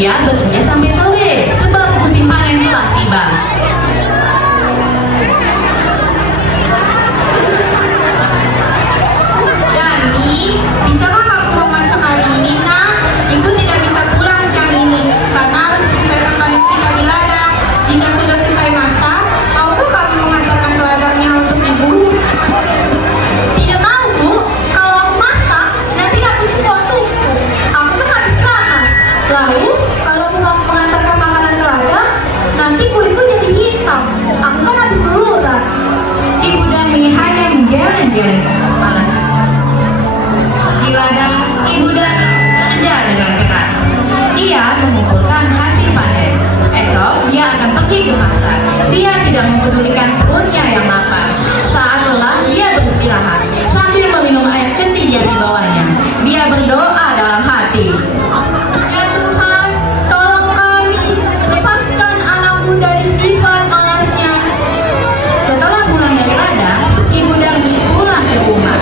Dia bekerja sampai sore sebab musim panen telah tiba. Dani, bisakah kamu memasak hari ini, nak? Ibu tidak bisa pulang siang ini karena harus menyelesaikan kita di ladang. Jika sudah selesai masak, maukah kamu mengantarkan ke ladangnya untuk ibu? Tidak mau, Bu. Kalau aku masak, nanti dapurku kok tumpuk. Aku kan habis panas. Lalu, kalau aku mengantarkan makanan ke ladang, nanti kulitku jadi hitam. Aku kan habis luluran. Ibu Dami hanya menggeleng-geleng kepala. Di ladang, Ibu Dami bekerja dengan keras. Ia mengumpulkan hasil panen. Esok dia akan pergi ke pasar. Dia tidak mempedulikan perutnya yang lapar. Saat lelah, dia beristirahat sambil meminum air kencing yang dibawanya. Dia berdoa dalam hati. Ya Tuhan, tolong kami, lepaskan anakku dari sifat malasnya. Setelah pulang dari ladang, Ibu Dami pulang ke rumah.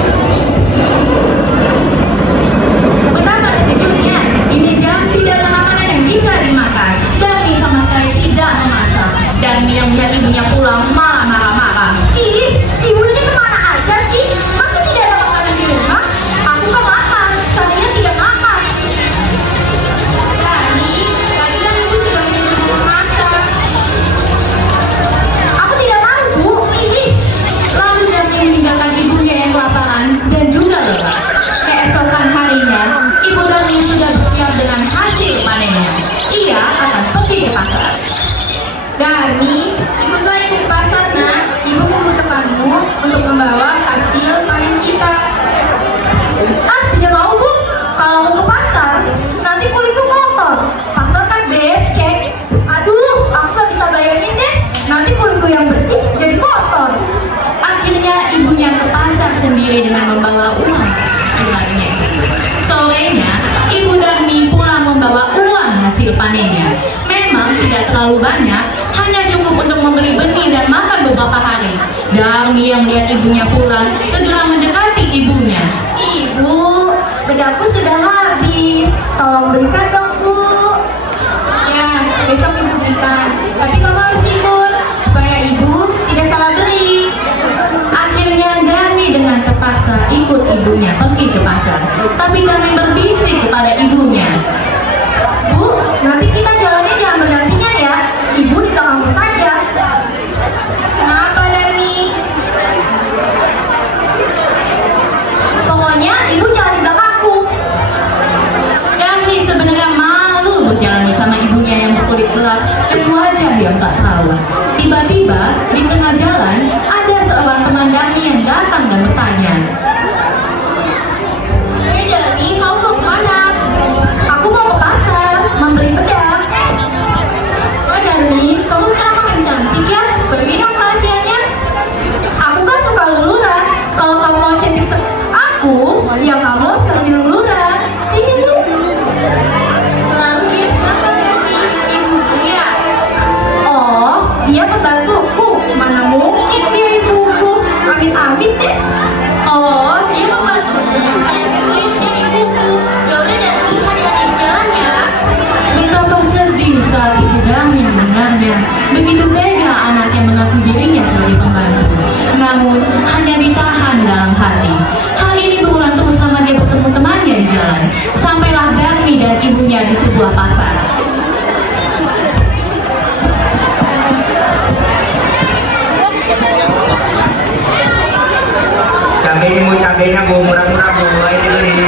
Betapa terkejutnya, ini jam tidak ada makanan yang bisa dimakan. Dami sama sekali tidak memasak. Dami yang melihat ibunya pulang malah marah-marah. Ih, ibu ini kemana aja sih? Masa tidak ada makanan di rumah? Aku kan makan, Sania tidak makan. Dani, tadi kan ibu sudah menyuruh memasak. Aku tidak mau, Bu. Ih, Lalu Dami meninggalkan ibunya yang kelaparan dan juga lelah. Keesokan harinya, Ibu Dami sudah bersiap dengan hasil panennya. Ia akan pergi ke pasar. Dani, ikutlah ibu ke pasar, nak. Ibu membutuhkanmu untuk membawa hasil panen kita. tidak mau, Bu. Kalau aku ke pasar, nanti kulitku kotor. Pasar kan becek. Aduh, aku gak bisa bayangin deh. Nanti kulitku yang bersih jadi kotor. Akhirnya ibunya ke pasar sendiri dengan membawa uang sebanyak. Sorenya, Ibu Dami pulang membawa uang hasil panennya. Memang tidak terlalu banyak, hanya cukup untuk membeli benih dan makan beberapa hari. Dami yang melihat ibunya pulang segera mendekati ibunya. Ibu, bedaku sudah habis. Tolong berikan dong, Bu. Ya, besok ibu berikan. Tapi kamu harus ikut supaya ibu tidak salah beli. Akhirnya Dami dengan terpaksa ikut ibunya pergi ke pasar. Tapi Dami berbisik kepada ibunya. Bu, nanti kita jalannya jangan berdampingan ya. Ibu di belakangku saja. Kenapa, Dani? Pokoknya ibu jangan di belakangku. Dami sebenarnya malu berjalan bersama ibunya yang berkulit gelap dan wajah yang tak terawat. Tiba-tiba di tengah jalan ada seorang teman Dami yang datang dan bertanya. Hei Dani, kamu mau kemana? Aku mau ke pasar, membeli pedang. Oh, Dani, kamu sekarang makin cantik ya. Bagi dong rahasianya. Aku kan suka luluran. Kalau kamu mau cantik aku, ya kamu harus rajin luluran. Ini tuh. Lalu dia siapa Dani? Ibunya. Oh, dia pembantuku. Mana mungkin dia ibuku? Amit-amit deh. Oh, dia pembantuku. Saya pikir dia ibuku. Ya udah Dani, hati-hati di jalan ya. Betapa sedih saat Ibu Dami mendengarnya. Begitu tega anaknya mengaku dirinya sebagai pembantu. Namun hanya ditahan dalam hati. Hal ini berulang terus selama dia bertemu temannya di jalan. Sampailah Dami dan ibunya di sebuah pasar. Cabenya mau cabenya bu, murah-murah bu, mulai dibeli.